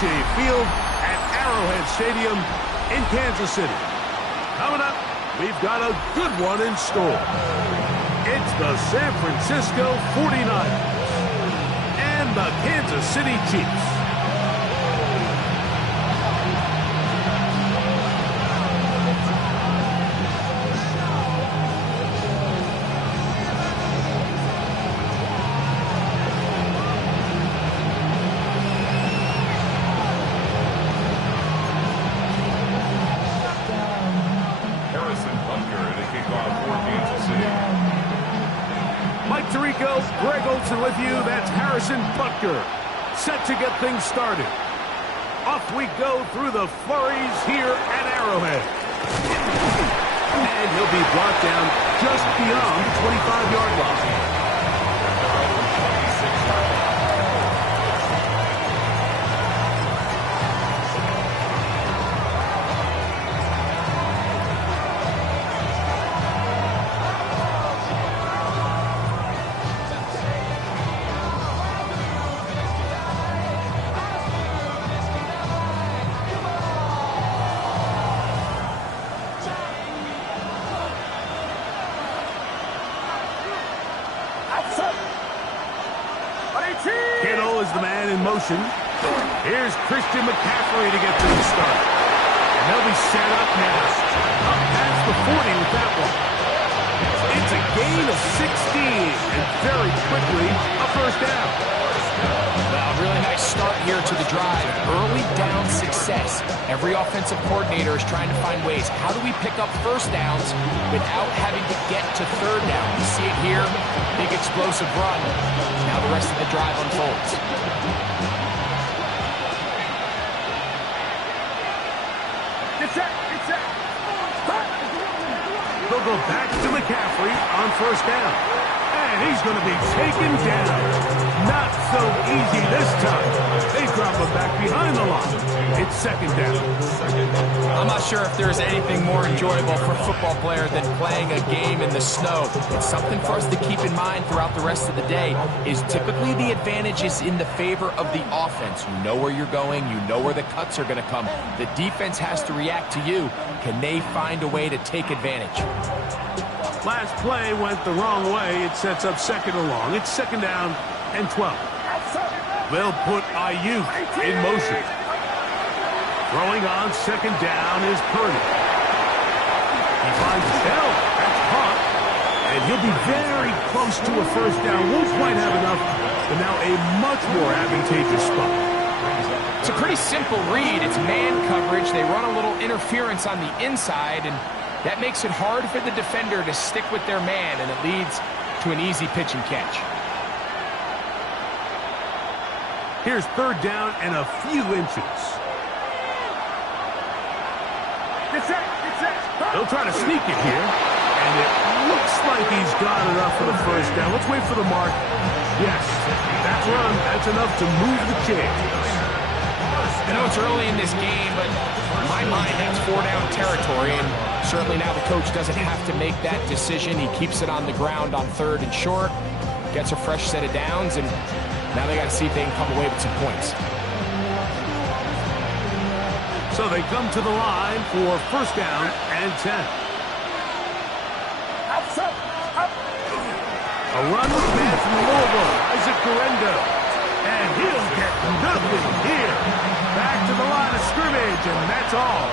Shea Field at Arrowhead Stadium in Kansas City. Coming up, we've got a good one in store. It's the San Francisco 49ers and the Kansas City Chiefs. Greg Olsen with you. That's Harrison Butker, set to get things started. Off we go through the flurries here at Arrowhead. And he'll be brought down just beyond the 25-yard line. Kittle is the man in motion. Here's Christian McCaffrey to get things started. And they'll be set up now. Up past the 40 with that one. It's a gain of 16, and very quickly, a first down. Well, really nice start here to the drive. Early down success. Every offensive coordinator is trying to find ways. How do we pick up first downs without having to get to third down? You see it here. Big explosive run. Now the rest of the drive unfolds. They'll go back to McCaffrey on first down. And he's going to be taken down. Not so easy this time. They drop him back behind the line. It's second down. I'm not sure if there's anything more enjoyable for a football player than playing a game in the snow. It's something for us to keep in mind throughout the rest of the day is typically the advantage is in the favor of the offense. You know where you're going. You know where the cuts are going to come. The defense has to react to you. Can they find a way to take advantage? Last play went the wrong way. It sets up second and long. It's second down and 12. They'll put Ayuk in motion. Throwing on second down is Purdy. He finds Bell. That's caught. And he'll be very close to a first down. Won't quite have enough, but now a much more advantageous spot. It's a pretty simple read. It's man coverage. They run a little interference on the inside, and that makes it hard for the defender to stick with their man, and it leads to an easy pitch and catch. Here's third down and a few inches. They'll try to sneak it here, and it looks like he's got enough for the first down. Let's wait for the mark. Yes, that's run. That's enough to move the chains. I know it's early in this game, but in my mind, that's four-down territory, and certainly now the coach doesn't have to make that decision. He keeps it on the ground on third and short, gets a fresh set of downs, and now they got to see if they can come away with some points. So they come to the line for first down and 10. A run with the man from Louisville, Isaac Guerendo. And he'll get nothing here. Back to the line of scrimmage, and that's all.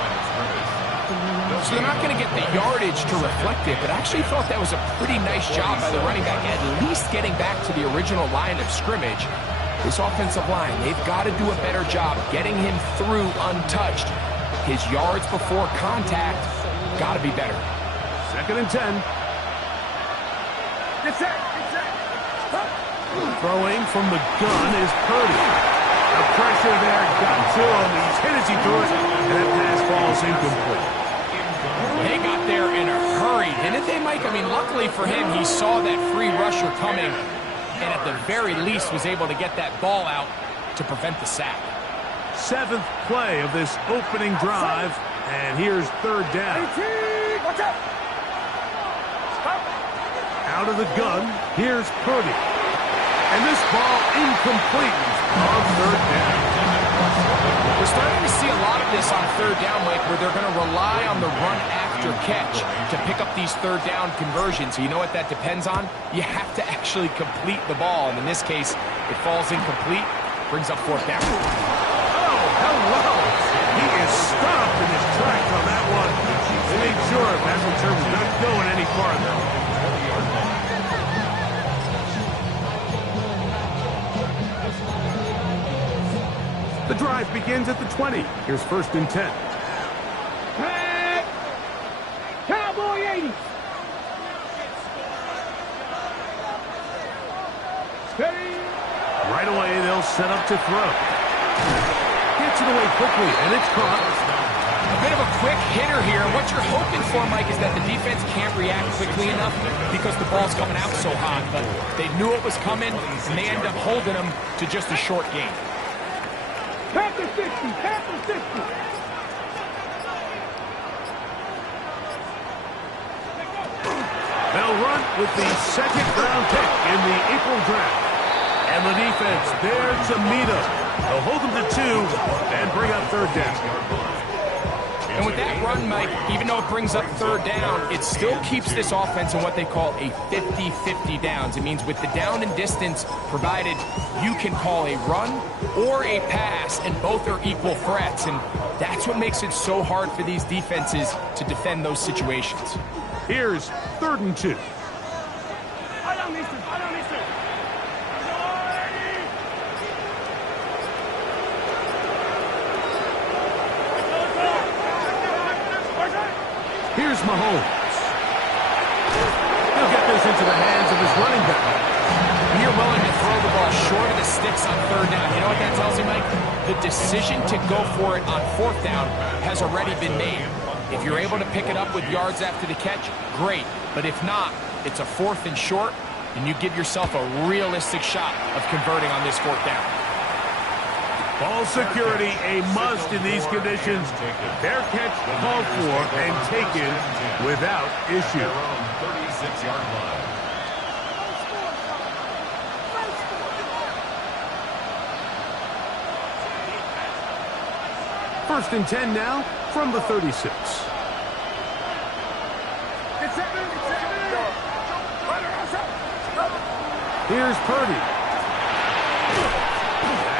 So they're not going to get the yardage to reflect it, but I actually thought that was a pretty nice job by the running back, at least getting back to the original line of scrimmage. This offensive line, they've got to do a better job getting him through untouched. His yards before contact got to be better. Second and 10. Throwing from the gun is Purdy. The pressure there got to him. He's hit as he threw it, and that pass falls incomplete. They got there in a hurry, didn't they, Mike? I mean, luckily for him, he saw that free rusher coming, and at the very least was able to get that ball out to prevent the sack. Seventh play of this opening drive, and here's third down. Out of the gun, here's Purdy. And this ball incomplete on third down. third down, Mike, where they're going to rely on the run after catch to pick up these third down conversions. So you know what that depends on? You have to actually complete the ball. And in this case, it falls incomplete, brings up fourth down. Oh, hello. He is stopped in his tracks on that one. They made sure that return was not going any farther. The drive begins at the 20. Here's 1st and 10. Cowboy 80. Steady. Right away, they'll set up to throw. Gets it away quickly, and it's caught. A bit of a quick hitter here. What you're hoping for, Mike, is that the defense can't react quickly enough because the ball's coming out so hot. But they knew it was coming, and they end up holding them to just a short gain. Panther 60. Panther 60. They'll run with the 2nd-round pick in the April draft. And the defense there to meet them. They'll hold them to 2 and bring up 3rd down. And with that run, Mike, even though it brings up 3rd down, it still keeps this offense in what they call a 50-50 downs. It means with the down and distance provided, you can call a run or a pass, and both are equal threats. And that's what makes it so hard for these defenses to defend those situations. Here's 3rd and 2. Here's Mahomes. He'll get this into the hands of his running back. You're willing to throw the ball short of the sticks on 3rd down. You know what that tells you, Mike? The decision to go for it on 4th down has already been made. If you're able to pick it up with yards after the catch, great. But if not, it's a 4th and short, and you give yourself a realistic shot of converting on this 4th down. Ball security a must in these conditions. Fair catch called for and taken without issue. 36-yard line. 1st and 10 now from the 36. Here's Purdy.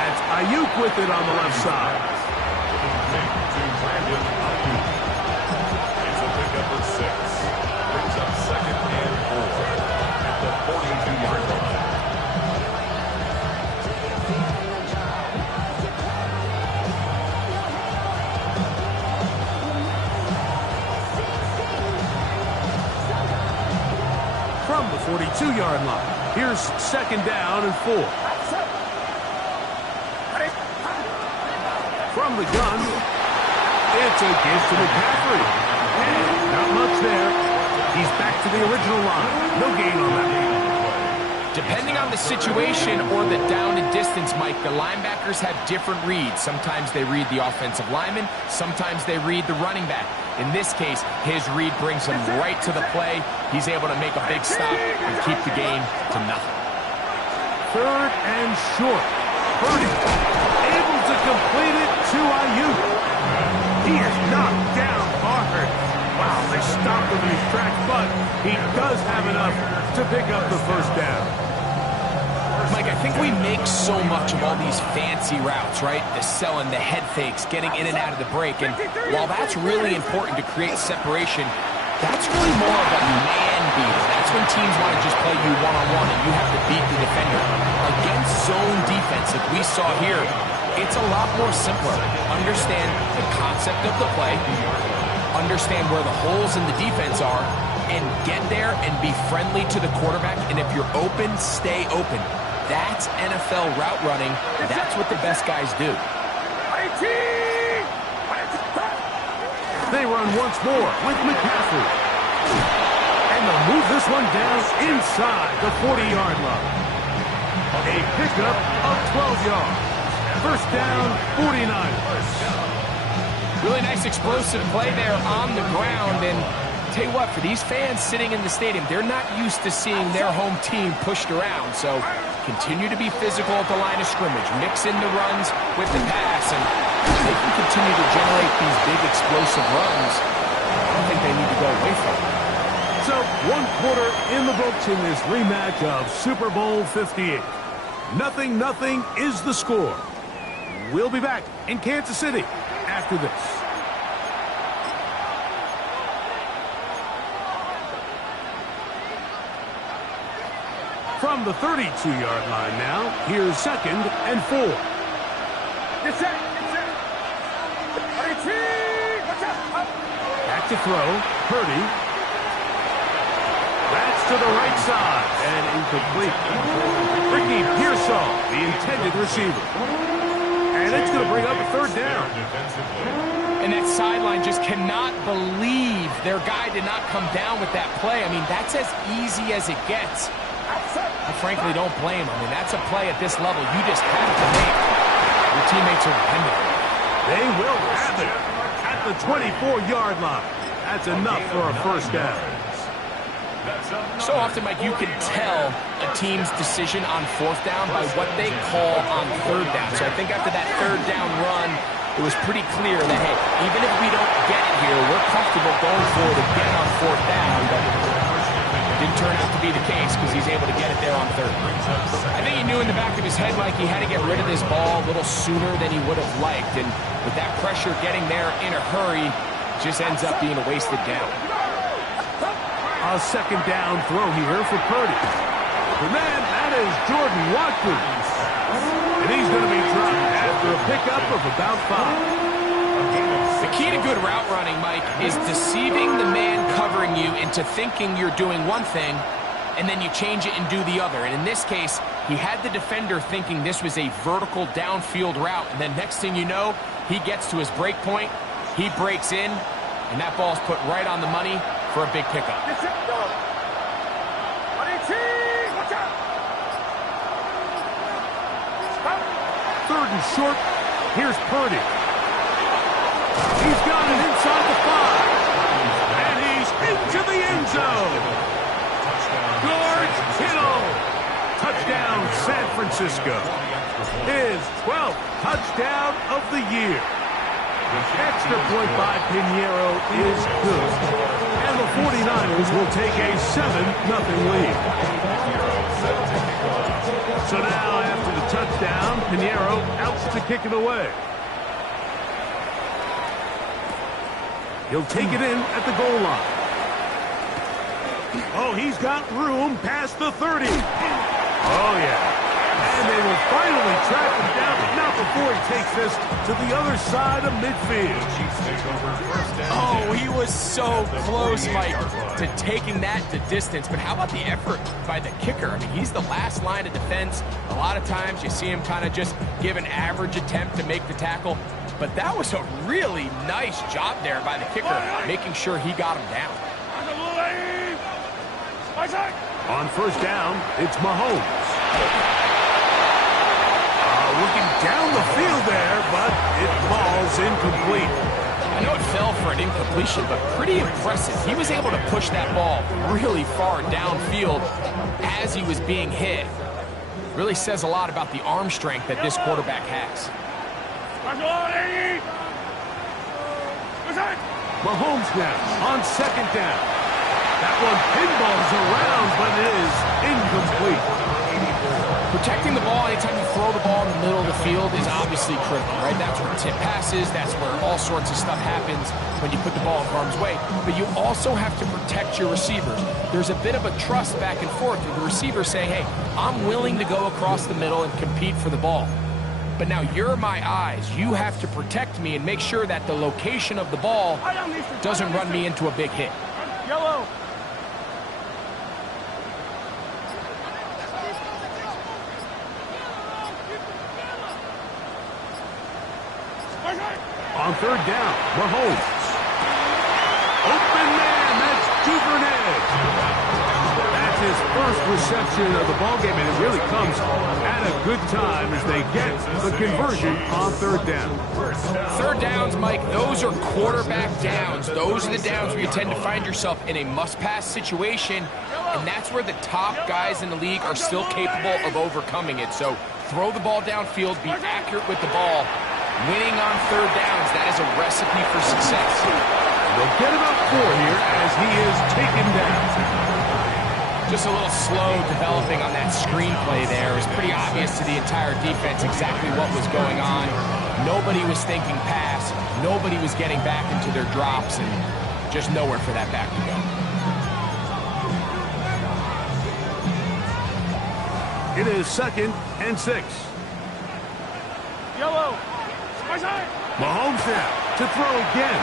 That's Ayuk with it on the left side. It's a pickup of 6. Brings up 2nd and 4 at the 42-yard line. From the 42-yard line, here's 2nd down and 4. From the gun, it's a give to McCaffrey. And not much there. He's back to the original line. No gain on that. Depending on the situation or the down and distance, Mike, the linebackers have different reads. Sometimes they read the offensive lineman. Sometimes they read the running back. In this case, his read brings him right to the play. He's able to make a big stop and keep the game to nothing. 3rd and short. Purdy able to complete it to Ayuk. He is knocked down hard. Wow, they stopped him in his tracks, but he does have enough to pick up the 1st down. Mike, I think we make so much of all these fancy routes, right? The selling, the head fakes, getting in and out of the break. And while that's really important to create separation, that's really more of a man beater. That's when teams want to just play you one-on-one and you have to beat the defender. Against zone defense, like we saw here, it's a lot more simpler. Understand the concept of the play, understand where the holes in the defense are, and get there and be friendly to the quarterback. And if you're open, stay open. That's NFL route running. That's what the best guys do. They run once more with McCaffrey. And they'll move this one down inside the 40-yard line. A pickup of 12 yards. 1st down, 49ers. Really nice explosive play there on the ground. And tell you what, for these fans sitting in the stadium, they're not used to seeing their home team pushed around. So continue to be physical at the line of scrimmage. Mix in the runs with the pass, and they can continue to generate these big explosive runs, I don't think they need to go away from it. So, 1 quarter in the books in this rematch of Super Bowl 58. 0-0 is the score. We'll be back in Kansas City after this. From the 32-yard line now, here's 2nd and 4. Get set. Back to throw. Purdy. That's to the right side and incomplete. Ricky Pearsall, the intended receiver. And it's going to bring up a 3rd down. And that sideline just cannot believe their guy did not come down with that play. I mean, that's as easy as it gets. I frankly don't blame him. I mean, that's a play at this level you just have to make. Your teammates are dependent. They will have it at the 24-yard line. That's enough for a 1st down. So often, Mike, you can tell a team's decision on 4th down by what they call on 3rd down. So I think after that 3rd down run, it was pretty clear that, hey, even if we don't get it here, we're comfortable going for it again on 4th down. But it didn't turn out to be the case because he's able to get it there on 3rd. I think he knew in the back of his head, Mike, he had to get rid of this ball a little sooner than he would have liked. And with that pressure getting there in a hurry, it just ends up being a wasted down. A 2nd down throw here for Purdy. The man, that is Jordan Watkins. And he's going to be dropped after a pickup of about 5. The key to good route running, Mike, is deceiving the man covering you into thinking you're doing one thing, and then you change it and do the other. And in this case, he had the defender thinking this was a vertical downfield route, and then next thing you know, he gets to his break point, he breaks in, and that ball's put right on the money for a big pickup. 3rd and short. Here's Purdy. He's got it inside the 5. And he's into the end zone. George Kittle. Touchdown, San Francisco. His 12th touchdown of the year. Extra point by Pinheiro is good. And the 49ers will take a 7-0 lead. So now, after the touchdown, Pinheiro outs to kick it away. He'll take it in at the goal line. Oh, he's got room past the 30. Oh, yeah. And they will finally track him down, but not before he takes this to the other side of midfield. Oh, he was so close, Mike, to taking that the distance. But how about the effort by the kicker? I mean, he's the last line of defense. A lot of times you see him kind of just give an average attempt to make the tackle. But that was a really nice job there by the kicker, making sure he got him down. On 1st down, it's Mahomes. Looking down the field there, but it falls incomplete. I know it fell for an incompletion, but pretty impressive. He was able to push that ball really far downfield as he was being hit. Really says a lot about the arm strength that this quarterback has. Mahomes now on 2nd down. That one pinballs around, but it is incomplete. Protecting the ball anytime you throw the ball in the middle of the field is obviously critical, right? That's where tip passes, that's where all sorts of stuff happens when you put the ball in harm's way. But you also have to protect your receivers. There's a bit of a trust back and forth with the receiver saying, hey, I'm willing to go across the middle and compete for the ball. But now you're my eyes. You have to protect me and make sure that the location of the ball doesn't run me into a big hit. Yellow. On 3rd down, Mahomes. Open man, that's Duvernay. That's his first reception of the ballgame, and it really comes at a good time as they get the conversion on 3rd down. 3rd downs, Mike, those are quarterback downs. Those are the downs where you tend to find yourself in a must-pass situation, and that's where the top guys in the league are still capable of overcoming it. So throw the ball downfield, be accurate with the ball, Winning on third downs, that is a recipe for success. They'll get about 4 here as he is taken down. Just a little slow developing on that screenplay there. It was pretty obvious to the entire defense exactly what was going on. Nobody was thinking pass. Nobody was getting back into their drops, and just nowhere for that back to go. It is 2nd and 6. Yellow. Mahomes now to throw again.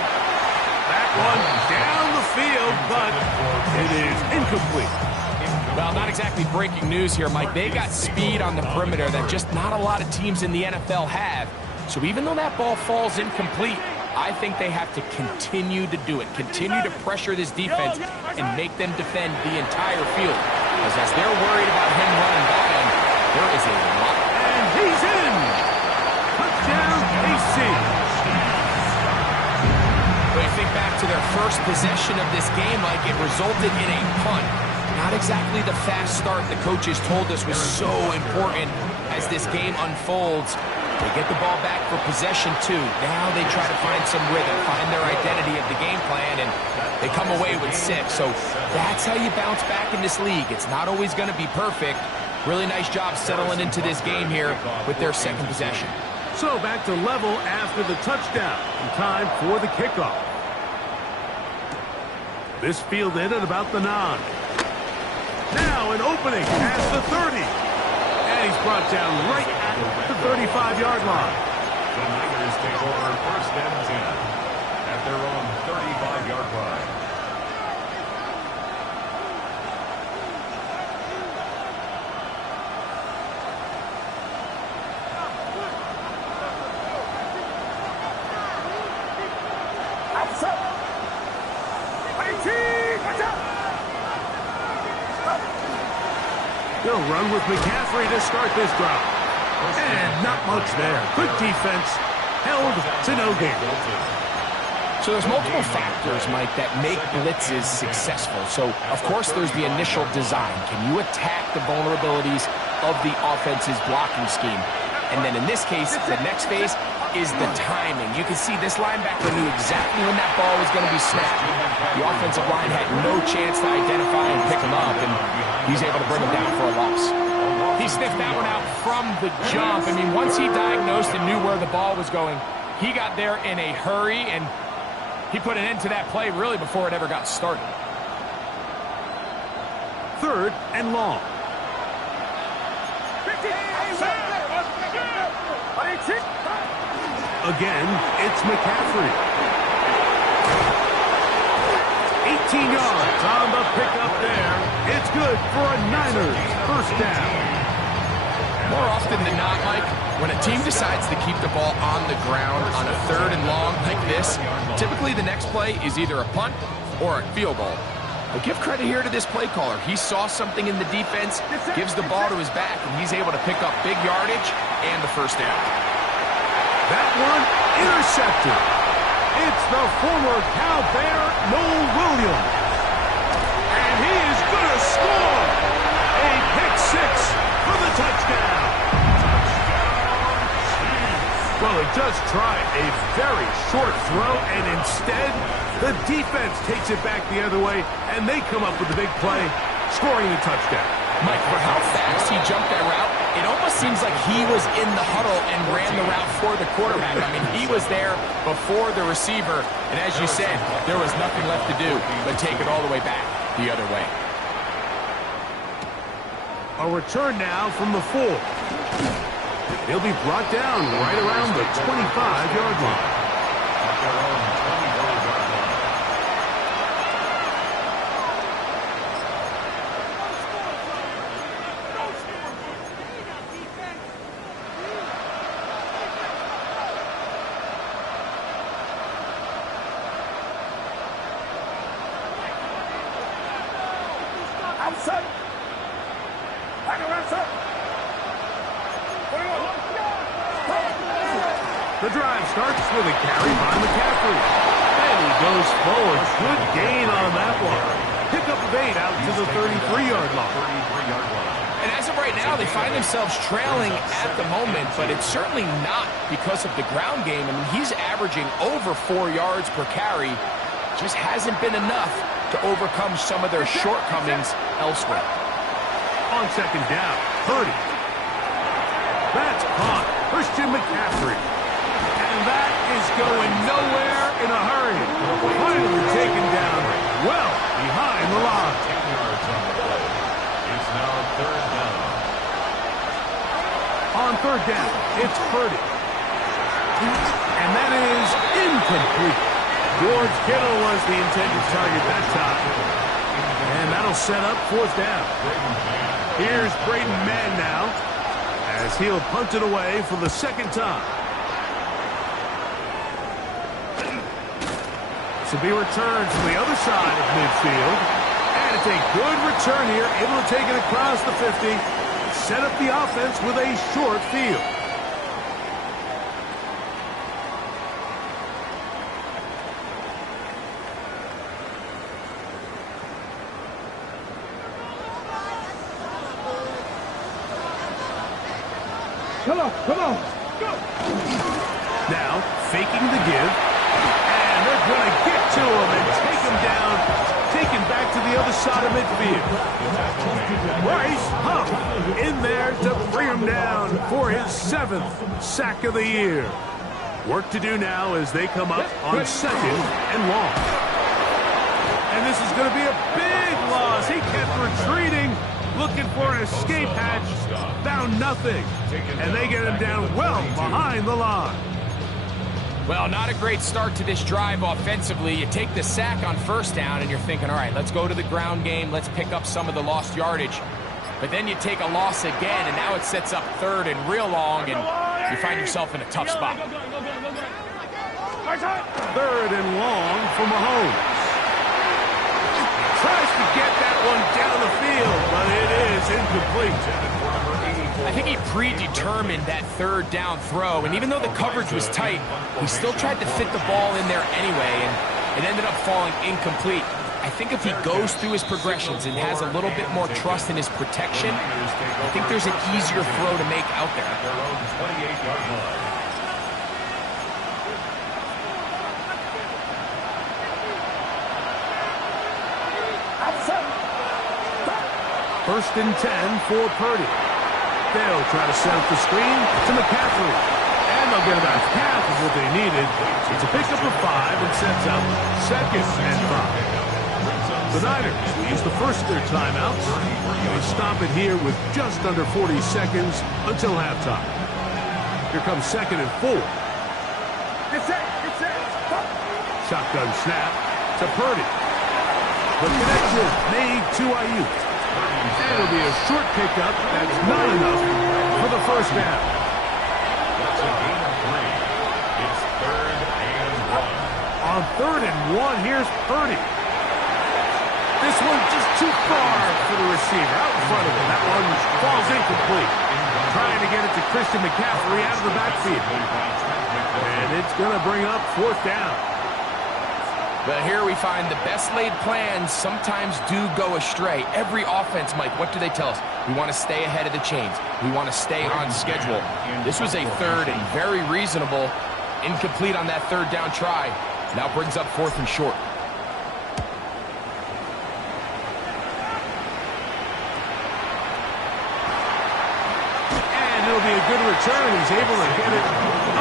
That one down the field, but it is incomplete. Well, not exactly breaking news here, Mike. They got speed on the perimeter that just not a lot of teams in the NFL have. So even though that ball falls incomplete, I think they have to continue to do it. Continue to pressure this defense and make them defend the entire field. Because as they're worried about him running by them, there is a lot. And he's in! Touchdown, AC. When you think back to their first possession of this game, like it resulted in a punt. Not exactly the fast start the coaches told us was so important as this game unfolds. They get the ball back for possession 2. Now they try to find some rhythm, find their identity of the game plan, and they come away with 6. So that's how you bounce back in this league. It's not always going to be perfect. Really nice job settling into this game here with their second possession. So back to level after the touchdown. And time for the kickoff. This fielded at about the 9. Now an opening past the 30. And he's brought down right at the 35-yard line. The Niners take over 1st and 10 at their own 35-yard line. They'll run with McCaffrey to start this drive. And not much there. Good defense. Held to no gain. So there's multiple factors, Mike, that make blitzes successful. So, of course, there's the initial design. Can you attack the vulnerabilities of the offense's blocking scheme? And then in this case, the next phase is the timing. You can see this linebacker knew exactly when that ball was going to be snapped. The offensive line had no chance to identify and pick him up, and he's able to bring him down for a loss. He sniffed that one out from the jump. I mean, once he diagnosed and knew where the ball was going, he got there in a hurry, and he put an end to that play really before it ever got started. 3rd and long. Again, it's McCaffrey. 18 yards on the pickup there. It's good for a Niners 1st down. More often than not, Mike, when a team decides to keep the ball on the ground on a 3rd and long like this, typically the next play is either a punt or a field goal. But give credit here to this play caller. He saw something in the defense, gives the ball to his back, and he's able to pick up big yardage and the 1st down. That one intercepted. It's the former Cal Bear, Noel Williams. And he is going to score. A pick 6 for the touchdown. Well, he just tried a very short throw, and instead, the defense takes it back the other way, and they come up with the big play, scoring the touchdown. Mike, for how fast he jumped that route, it almost seems like he was in the huddle and ran the route for the quarterback. I mean, he was there before the receiver, and as you said, there was nothing left to do but take it all the way back the other way. A return now from the 4. He'll be brought down right around the 25-yard line. The drive starts with a carry by McCaffrey. And he goes forward. Good gain on that one. Pick up of 8 out to the 33-yard line. And as of right now, they find themselves trailing at the moment, but it's certainly not because of the ground game. I mean, he's averaging over 4 yards per carry. Just hasn't been enough to overcome some of their shortcomings elsewhere. On second down, Purdy. That's caught. Christian McCaffrey. And that is going nowhere in a hurry. Finally taken down well behind the line. 10 yards on the play. It's now third down. On third down, it's Purdy. And that is incomplete. George Kittle was the intended target that time. And that'll set up fourth down. Here's Braden Mann now, as he'll punt it away for the second time. This will be returned from the other side of midfield. And it's a good return here, able to take it across the 50. Set up the offense with a short field. Come on, come on. Go. Now, faking the give. And they're going to get to him and take him down. Taken back to the other side of midfield. Bryce Huff in there to bring him down for his 7th sack of the year. Work to do now as they come up on second and long. And this is going to be a big loss. He kept retreating, looking for an escape hatch. Found nothing. And they get him down well behind the line. Well, not a great start to this drive offensively. You take the sack on first down, and you're thinking, all right, let's go to the ground game. Let's pick up some of the lost yardage. But then you take a loss again, and now it sets up third and real long, and you find yourself in a tough spot. Third and long for Mahomes. Tries to get that one down the field, but it is incomplete. I think he predetermined that third down throw, and even though the coverage was tight, he still tried to fit the ball in there anyway, and it ended up falling incomplete. I think if he goes through his progressions and has a little bit more trust in his protection, I think there's an easier throw to make out there. Their own 28-yard line. First and 10 for Purdy. They'll try to set up the screen to McCaffrey. And they'll get about half of what they needed. It's a pickup of 5 and sets up second and 5. The Niners will use the first of their timeouts. They stop it here with just under 40 seconds until halftime. Here comes second and 4. It's it. Shotgun snap to Purdy. The connection made to Ayuk. And it'll be a short pickup that's not enough for the first down. That's a gain of 3. It's third and 1. On third and 1, here's Purdy. This one just too far for the receiver, out in front of him. That one falls incomplete. Trying to get it to Christian McCaffrey out of the backfield. And it's going to bring up fourth down. But here we find the best laid plans sometimes do go astray. Every offense, Mike, what do they tell us? We want to stay ahead of the chains. We want to stay on schedule. This was a third and very reasonable. Incomplete on that third down try. Now brings up fourth and short. And it'll be a good return. He's able to get it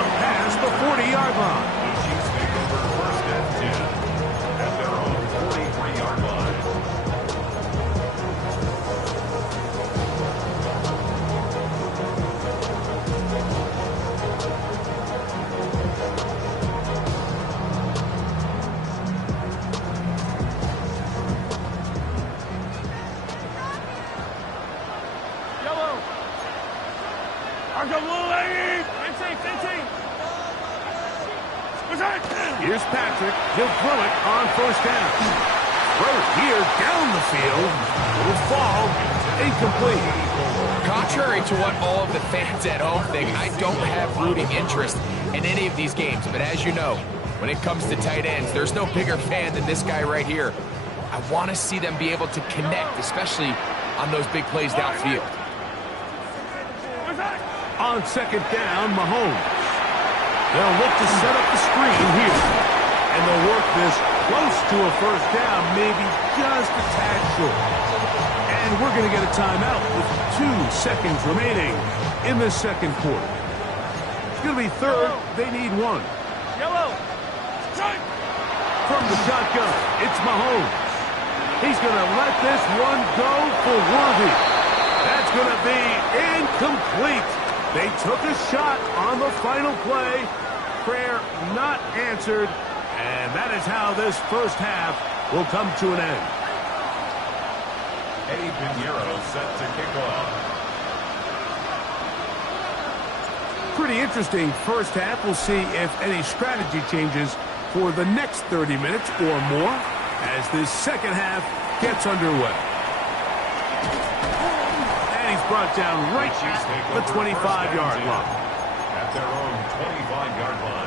up past the 40-yard line. The Chiefs take over first and 10 at their own 43-yard line. Yellow. Here's Patrick. He'll throw it on first down. Throw it here down the field. It'll fall incomplete. Contrary to what all of the fans at home think, I don't have rooting interest in any of these games. But as you know, when it comes to tight ends, there's no bigger fan than this guy right here. I want to see them be able to connect, especially on those big plays downfield. On second down, Mahomes. They'll look to set up the screen here. And they'll work this close to a first down, maybe just a tad short. And we're going to get a timeout with 2 seconds remaining in the second quarter. It's going to be third. They need 1. Yellow. From the shotgun, it's Mahomes. He's going to let this one go for Worthy. That's going to be incomplete. They took a shot on the final play. Prayer not answered. And that is how this first half will come to an end. Eddie Pinheiro set to kick off. Pretty interesting first half. We'll see if any strategy changes for the next 30 minutes or more as this second half gets underway. And he's brought down right at the 25-yard line. At their own 25-yard line.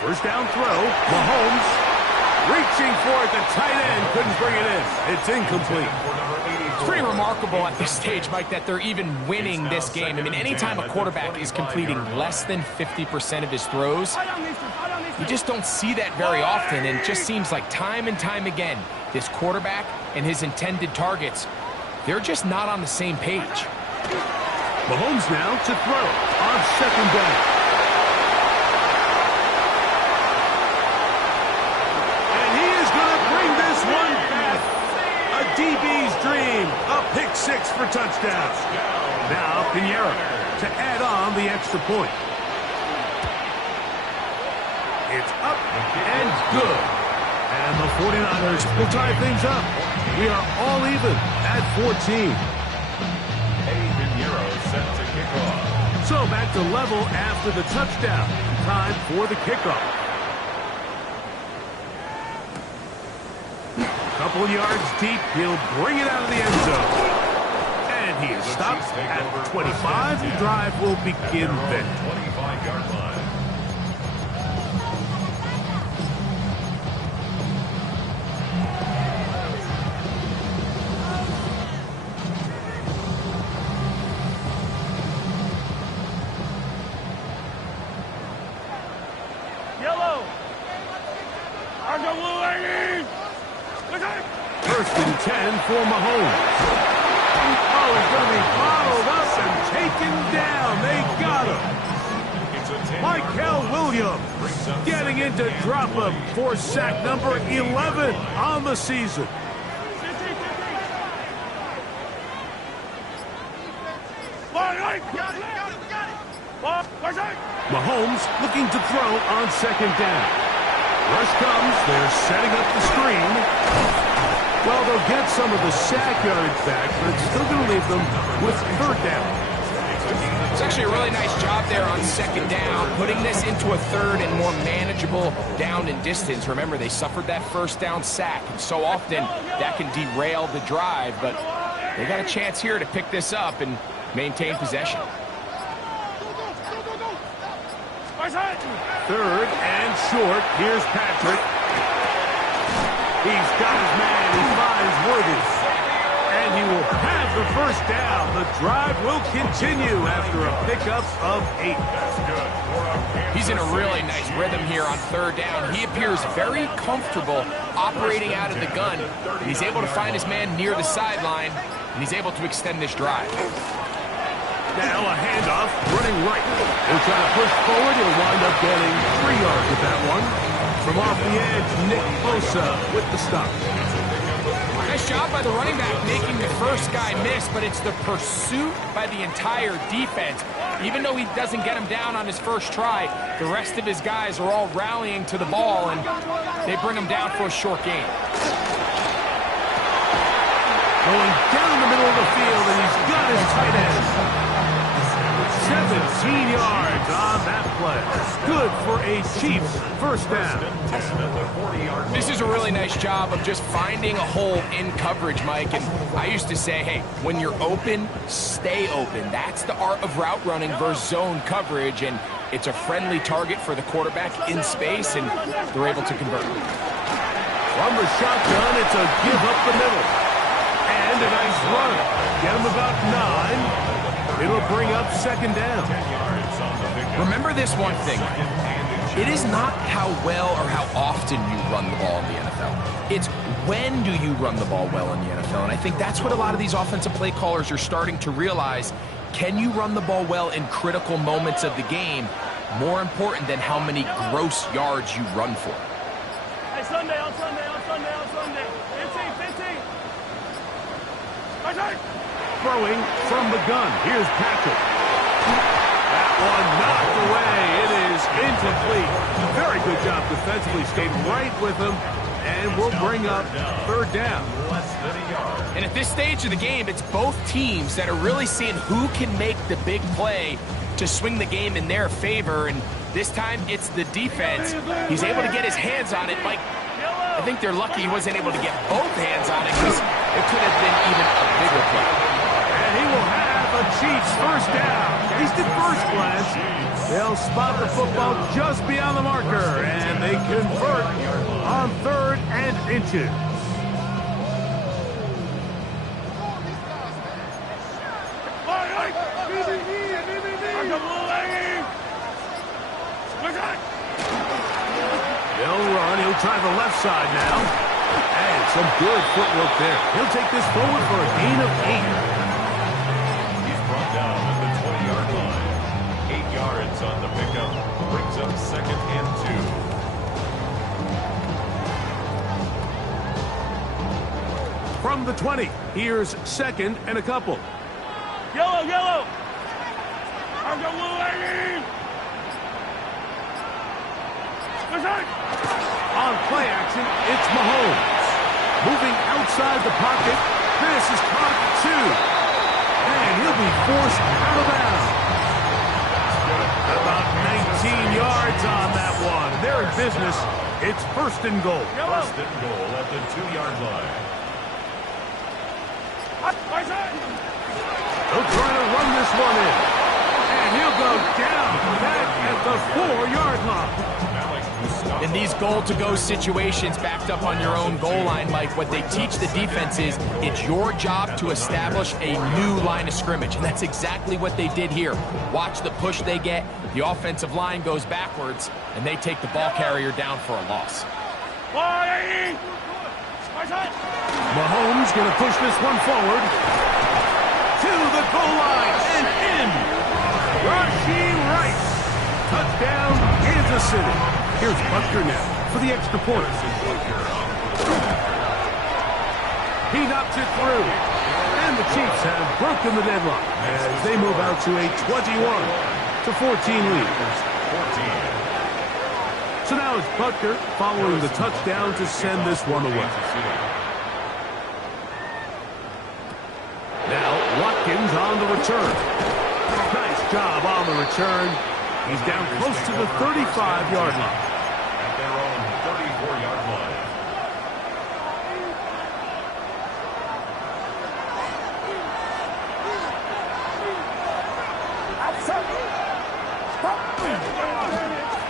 First down throw. Mahomes reaching for it. The tight end couldn't bring it in. It's incomplete. It's pretty remarkable at this stage, Mike, that they're even winning this game. I mean, anytime a quarterback is completing less than 50% of his throws, you just don't see that very often. And it just seems like time and time again, this quarterback and his intended targets, they're just not on the same page. Mahomes now to throw on second down. DB's dream, a pick 6 for touchdown. Now Pinheiro to add on the extra point. It's up and good. And the 49ers will tie things up. We are all even at 14. Eddie Pinheiro set to kick off. So back to level after the touchdown. Time for the kickoff. Couple yards deep, he'll bring it out of the end zone. And he is stopped at 25. The drive will begin then. 25-yard line. Yellow. On the blue ladies. First and 10 for Mahomes. Oh, he's going to be followed up and taken down. They got him. Michael Williams getting into drop him for sack number 11 on the season. Mahomes looking to throw on second down. Rush comes. They're setting up the screen. Well, they'll get some of the sack yards back, but it's still going to leave them with third down. It's actually a really nice job there on second down, putting this into a third and more manageable down and distance. Remember, they suffered that first down sack, and so often that can derail the drive, but they got a chance here to pick this up and maintain possession. Third and short. Here's Patrick. He's got his man. He finds Worthy. And he will have the first down. The drive will continue after a pickup of 8. He's in a really nice rhythm here on third down. He appears very comfortable operating out of the gun. And he's able to find his man near the sideline, and he's able to extend this drive. Now a handoff, running right. He'll try to push forward. He'll wind up getting 3 yards with that one. From off the edge, Nick Bosa with the stop. Nice job by the running back making the first guy miss, but it's the pursuit by the entire defense. Even though he doesn't get him down on his first try, the rest of his guys are all rallying to the ball, and they bring him down for a short gain. Going down the middle of the field, and he's got his tight end. 17 yards on that play. Good for a Chiefs first down. This is a really nice job of just finding a hole in coverage, Mike. And I used to say, hey, when you're open, stay open. That's the art of route running versus zone coverage. And it's a friendly target for the quarterback in space, and they're able to convert. From the shotgun, it's a give up the middle. And a nice run. Get him about 9. It'll bring up second down. Remember this one thing. It is not how well or how often you run the ball in the NFL. It's when do you run the ball well in the NFL. And I think that's what a lot of these offensive play callers are starting to realize. Can you run the ball well in critical moments of the game? More important than how many gross yards you run for. Hey, Sunday, on Sunday, on Sunday, on Sunday. 15, 15. Right. Throwing from the gun. Here's Patrick. That one knocked away. It is incomplete. Very good job defensively. Stayed right with him. And we'll bring up third down. And at this stage of the game, it's both teams that are really seeing who can make the big play to swing the game in their favor. And this time, it's the defense. He's able to get his hands on it. Mike, I think they're lucky he wasn't able to get both hands on it because it could have been even a bigger play. And he will have a Chiefs first down. At least at first glance. They'll spot the football just beyond the marker, and they convert on 3rd and inches. They'll run. He'll try the left side now. And some good footwork there. He'll take this forward for a gain of 8. Brought down at the 20-yard line. 8 yards on the pickup. Brings up second and 2. From the 20, here's second and a couple. Yellow, yellow. Argo blue lady. On play action, it's Mahomes. Moving outside the pocket. This is caught at 2. And he'll be forced out of bounds. About 19 yards on that one. They're in business. It's first and goal. First and goal at the 2-yard line. He'll try to run this one in. And he'll go down back at the 4-yard line. In these goal-to-go situations backed up on your own goal line, Mike, what they teach the defense is it's your job to establish a new line of scrimmage, and that's exactly what they did here. Watch the push they get. The offensive line goes backwards, and they take the ball carrier down for a loss. Mahomes going to push this one forward to the goal line and in. Rashee Rice. Touchdown, Kansas City. Here's Butker now for the extra point. He knocks it through. And the Chiefs have broken the deadlock as they move out to a 21-14 lead. So now it's Butker following the touchdown to send this one away. Now Watkins on the return. Nice job on the return. He's down close to the 35-yard line. At their own 34-yard line.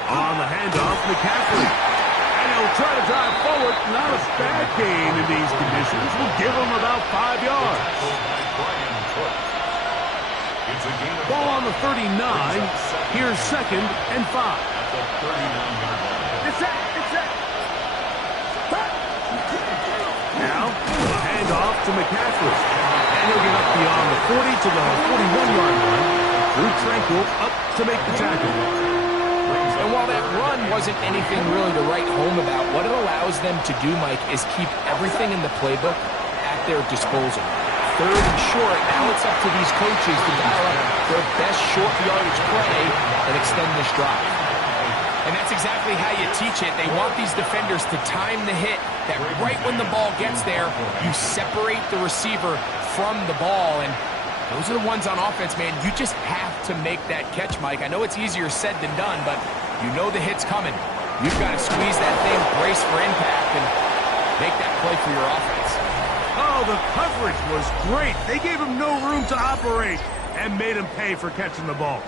On the handoff, McCaffrey. And he'll try to drive forward. Not a bad gain in these conditions. We'll give him about 5 yards. Ball on the 39. Here's second and 5. At the 39-yard line. It's set. Now, handoff to McCaffrey. And he'll get up beyond the 40 to the 41-yard line. Drew Tranquil up to make the tackle. And while that run wasn't anything really to write home about, what it allows them to do, Mike, is keep everything in the playbook at their disposal. Third and short, now it's up to these coaches to dial up their best short yardage play and extend this drive. And that's exactly how you teach it. They want these defenders to time the hit, that right when the ball gets there, you separate the receiver from the ball. And those are the ones on offense, man. You just have to make that catch, Mike. I know it's easier said than done, but you know the hit's coming. You've got to squeeze that thing, brace for impact, and make that play for your offense. Oh, the coverage was great. They gave him no room to operate and made him pay for catching the ball.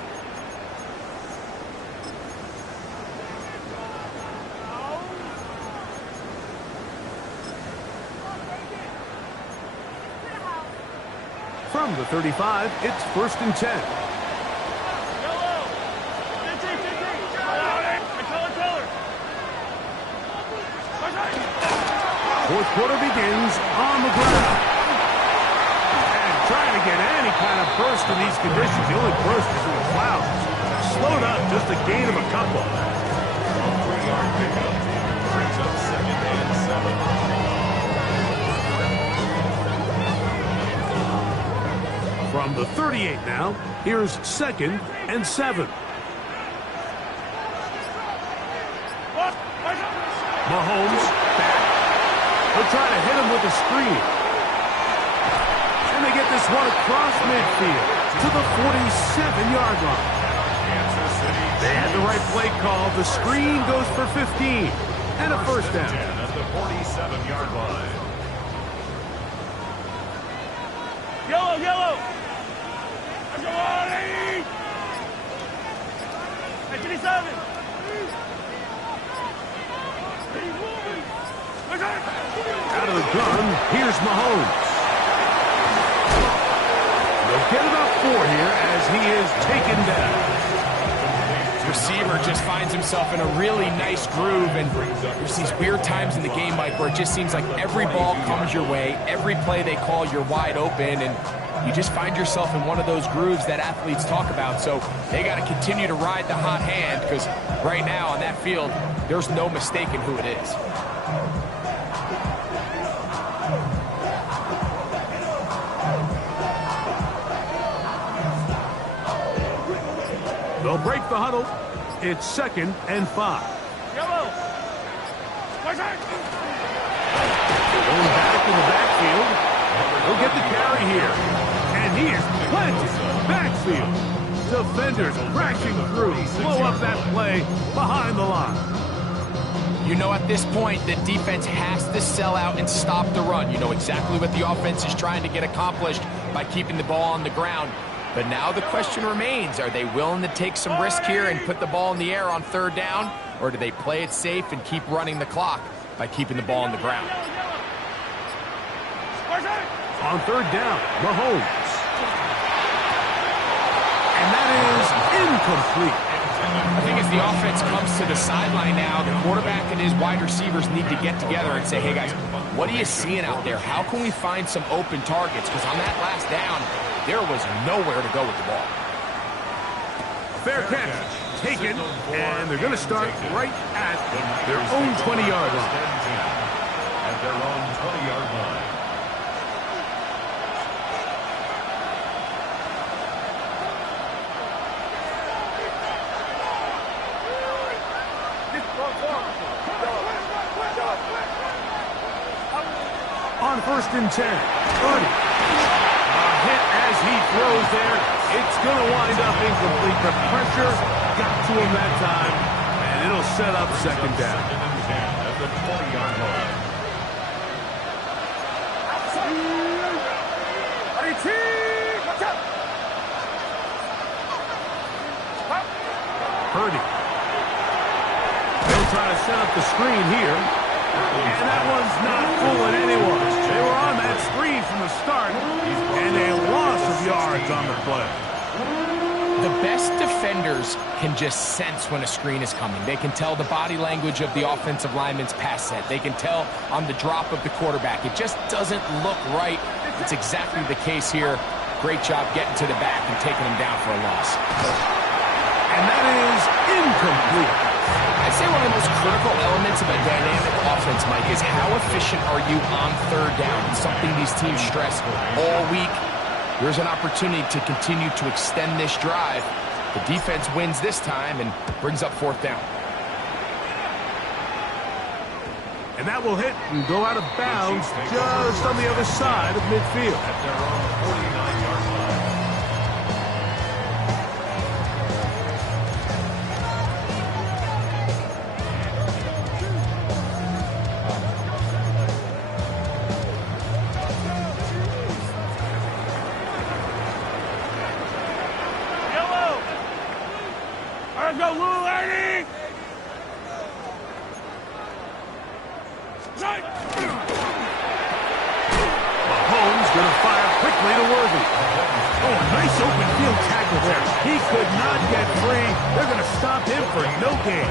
From the 35, it's 1st and 10. Yellow. 15, 15. Fourth quarter begins on the ground. And trying to get any kind of burst in these conditions. The only burst is in the clouds. Slowed up, just a gain of a couple. 3-yard pickup. Brings up 2nd and 7. From the 38 now, here's 2nd and 7. Mahomes back. They'll try to hit him with a screen. And they get this one across midfield to the 47-yard line. They had the right play call. The screen goes for 15 and a first down. At the 47-yard line. Yellow, yellow. Let's go on, 80. 57. Out of the gun, here's Mahomes. They'll get about 4 here as he is taken down. Receiver just finds himself in a really nice groove, and there's these weird times in the game, Mike, where it just seems like every ball comes your way, every play they call, you're wide open, and you just find yourself in one of those grooves that athletes talk about. So they got to continue to ride the hot hand, because right now on that field, there's no mistaking who it is. They'll break the huddle. It's 2nd and 5. Yellow. Going back in the backfield. He'll get the carry here. And he is planted. Backfield. Defenders crashing through. Blow up that play behind the line. You know, at this point, the defense has to sell out and stop the run. You know exactly what the offense is trying to get accomplished by keeping the ball on the ground. But now the question remains, are they willing to take some risk here and put the ball in the air on 3rd down? Or do they play it safe and keep running the clock by keeping the ball on the ground? On 3rd down, Mahomes. And that is incomplete. I think as the offense comes to the sideline now, the quarterback and his wide receivers need to get together and say, hey guys, what are you seeing out there? How can we find some open targets? Because on that last down, there was nowhere to go with the ball. Fair catch taken, and they're going to start right at their own 20-yard line. At their own 20-yard line. On 1st and 10, 30. A hit as he throws there. It's going to wind up incomplete. The pressure got to him that time, and it'll set up 2nd down. 2nd and 10 at the 20-yard line. Purdy. They'll try to set up the screen here. And that one's not fooling anyone. They were on that screen from the start, and a loss of yards on the play. The best defenders can just sense when a screen is coming. They can tell the body language of the offensive lineman's pass set. They can tell on the drop of the quarterback. It just doesn't look right. It's exactly the case here. Great job getting to the back and taking him down for a loss. And that is incomplete. I'd say one of the most critical elements of a dynamic offense, Mike, is how efficient are you on 3rd down? It's something these teams stress all week. Here's an opportunity to continue to extend this drive. The defense wins this time and brings up 4th down. And that will hit and go out of bounds just on the other side of midfield. At their own 49-yard line. Yellow. Let's go, Little Lady. Mahomes going to fire quickly to Worthy. Oh, a nice open field tackle there. He could not get free. They're going to stop him for no gain.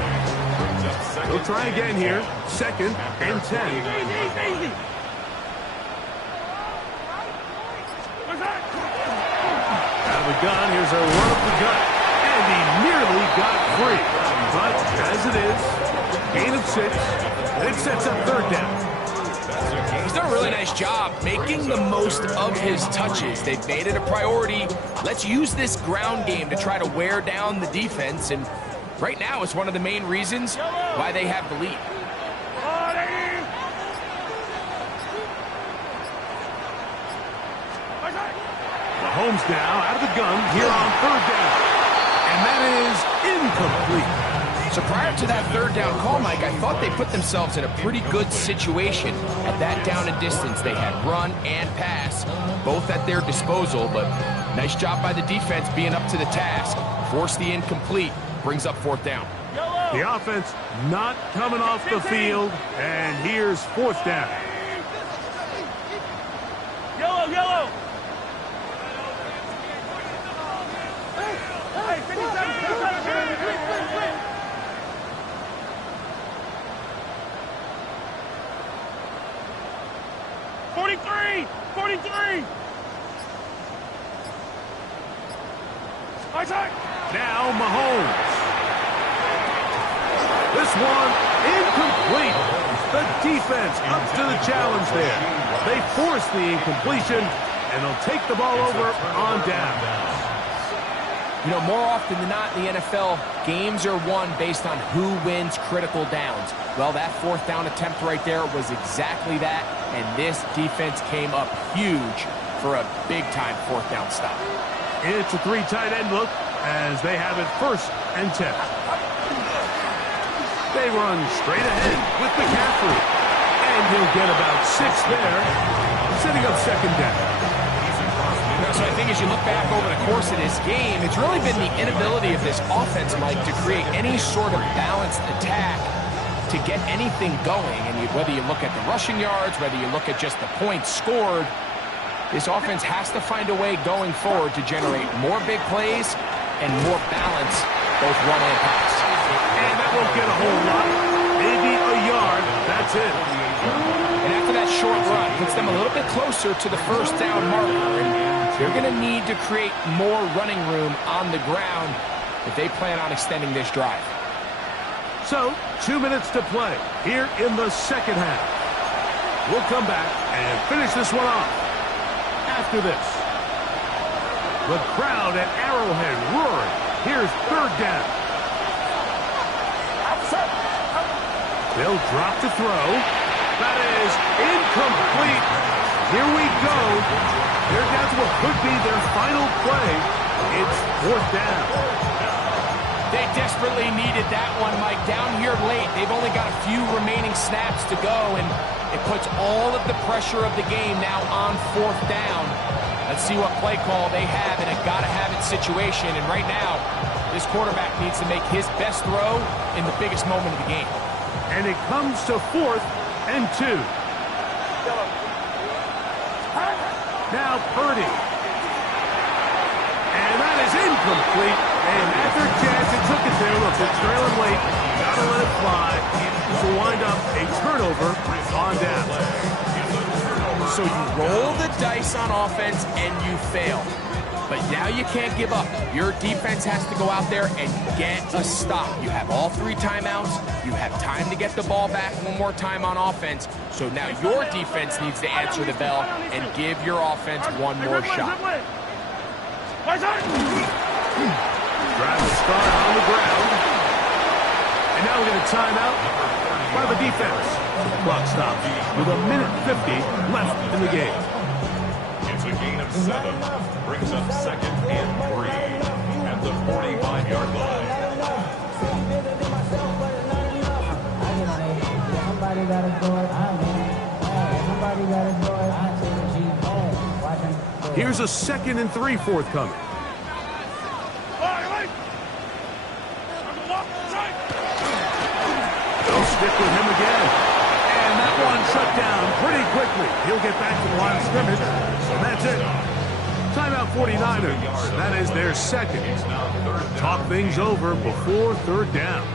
We'll try again here. 2nd and 10. Easy. Out of the gun, here's a run up the gut. And he nearly got free. But as it is, gain of 6. It sets up 3rd down. He's done a really nice job making the most of his touches. They've made it a priority. Let's use this ground game to try to wear down the defense. And right now, it's one of the main reasons why they have the lead. Mahomes now out of the gun here on 3rd down. And that is incomplete. So prior to that 3rd down call, Mike, I thought they put themselves in a pretty good situation at that down and distance. They had run and pass, both at their disposal, but nice job by the defense being up to the task. Force the incomplete, brings up 4th down. The offense not coming off the field, and here's 4th down. Yellow. Hey, 43. Now Mahomes. This one incomplete. The defense up to the challenge there. They force the incompletion, and they'll take the ball over on down. You know, more often than not in the NFL, games are won based on who wins critical downs. Well, that 4th down attempt right there was exactly that, and this defense came up huge for a big-time 4th down stop. It's a 3 tight end look as they have it 1st and 10. They run straight ahead with McCaffrey, and he'll get about 6 there, setting up 2nd down. So I think as you look back over the course of this game, it's really been the inability of this offense, Mike, to create any sort of balanced attack to get anything going. And whether you look at the rushing yards, whether you look at just the points scored, this offense has to find a way going forward to generate more big plays and more balance, both run and pass. And that won't get a whole lot. Maybe a yard. That's it. And after that short run, puts them a little bit closer to the 1st down marker. And they're going to need to create more running room on the ground if they plan on extending this drive. So, 2 minutes to play here in the 2nd half. We'll come back and finish this one off after this. The crowd at Arrowhead roaring. Here's 3rd down. They'll drop to throw. That is incomplete. Here we go. They're down to what could be their final play. It's 4th down. They desperately needed that one, Mike. Down here late, they've only got a few remaining snaps to go, and it puts all of the pressure of the game now on 4th down. Let's see what play call they have in a gotta-have-it situation. And right now, this quarterback needs to make his best throw in the biggest moment of the game. And it comes to 4th and 2. Now Purdy. And that is incomplete. And at their chance, it took it there. Look, they're trailing late. Gotta let it fly. This will wind up a turnover on down. So you roll the dice on offense and you fail. But now you can't give up. Your defense has to go out there and get a stop. You have all 3 timeouts. You have time to get the ball back one more time on offense. So now your defense needs to answer the bell and give your offense one more shot. Drive to start on the ground. And now we get a timeout. by the defense. Clock stops with 1:50 left in the game. It's a gain of 7. Brings up 2nd and 3 at the 45-yard line. Somebody gotta do it. Somebody gotta do it. I take a G. Here's a 2nd and 3 forthcoming. They'll stick with him again. And that one shut down pretty quickly. He'll get back to the line of scrimmage. And that's it. Timeout 49ers. That is their 2nd. Talk things over before 3rd down.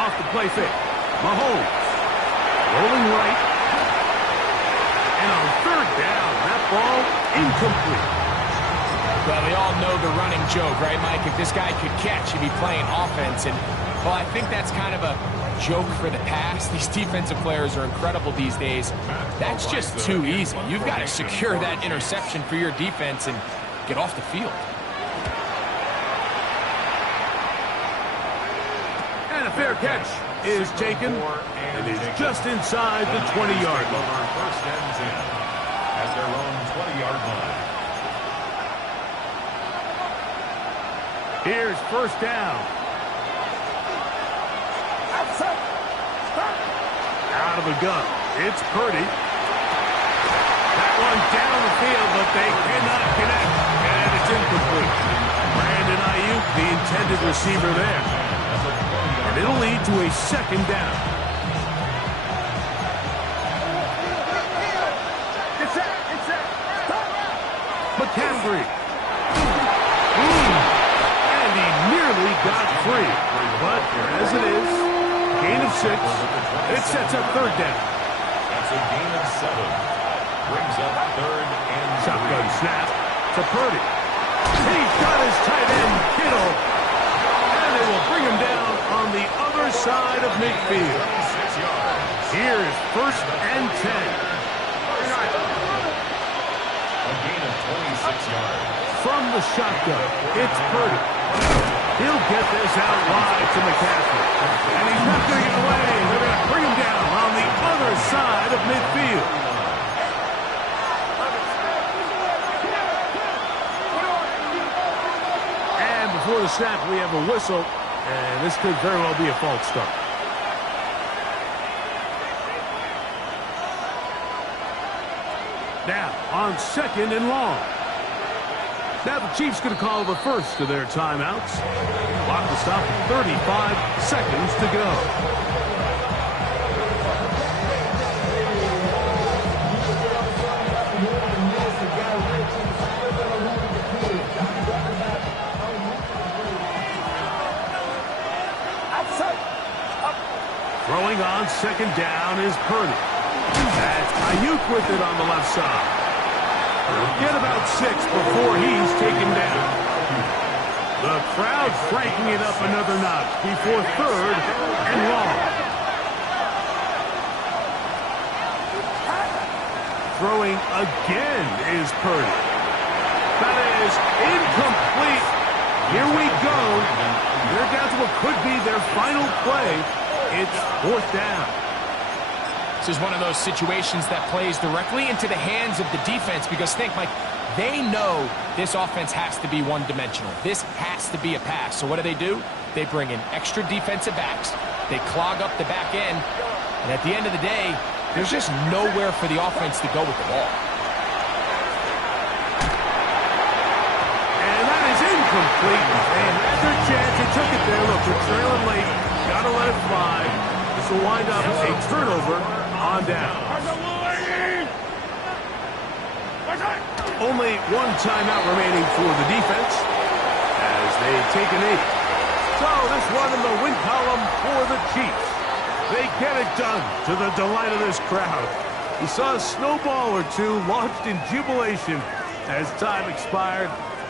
Off the play fake. Mahomes. Rolling right. And on 3rd down, that ball incomplete. Well, we all know the running joke, right, Mike? If this guy could catch, he'd be playing offense. And, well, I think that's kind of a joke for the past. These defensive players are incredible these days. That's just too easy. You've got to secure that interception for your defense and get off the field. And a fair catch is taken and is just inside the 20-yard line. First and 10 at their own 20-yard line. Here's 1st down. Out of the gun. It's Purdy. That one down the field, but they cannot connect. And it's incomplete. Brandon Ayuk, the intended receiver there. And it'll lead to a 2nd down. McCaffrey. And he nearly got free. But as it is, gain of 6. It sets up 3rd down. That's a gain of 7. Brings up 3rd and 3. Shotgun snap to Purdy. He's got his tight end, Kittle. And they will bring him down on the other side of midfield. Here's 1st and 10. A gain of 26 yards. From the shotgun, it's Purdy. He'll get this out wide to McCaffrey. And he's not going to get away. They're going to bring him down on the other side of midfield. And before the snap, we have a whistle. And this could very well be a false start. Now, on 2nd and long. Now the Chiefs going to call the first of their timeouts. Clock to stop at 35 seconds to go. Throwing on 2nd down is Purdy. That's Ayuk with it on the left side. Get about 6 before he's taken down. The crowd cranking it up another notch before 3rd and long. Throwing again is Purdy. That is incomplete. Here we go. They're down to what could be their final play. It's 4th down. This is one of those situations that plays directly into the hands of the defense because think, Mike, they know this offense has to be one-dimensional. This has to be a pass. So what do? They bring in extra defensive backs. They clog up the back end. And at the end of the day, there's just nowhere for the offense to go with the ball. And that is incomplete. They had their chance. They took it there. Look, they're trailing late. Got to let it fly. This will wind up a turnover on down. Only one timeout remaining for the defense as they take an 8. So this one in the win column for the Chiefs. They get it done to the delight of this crowd. He saw a snowball or two launched in jubilation as time expired.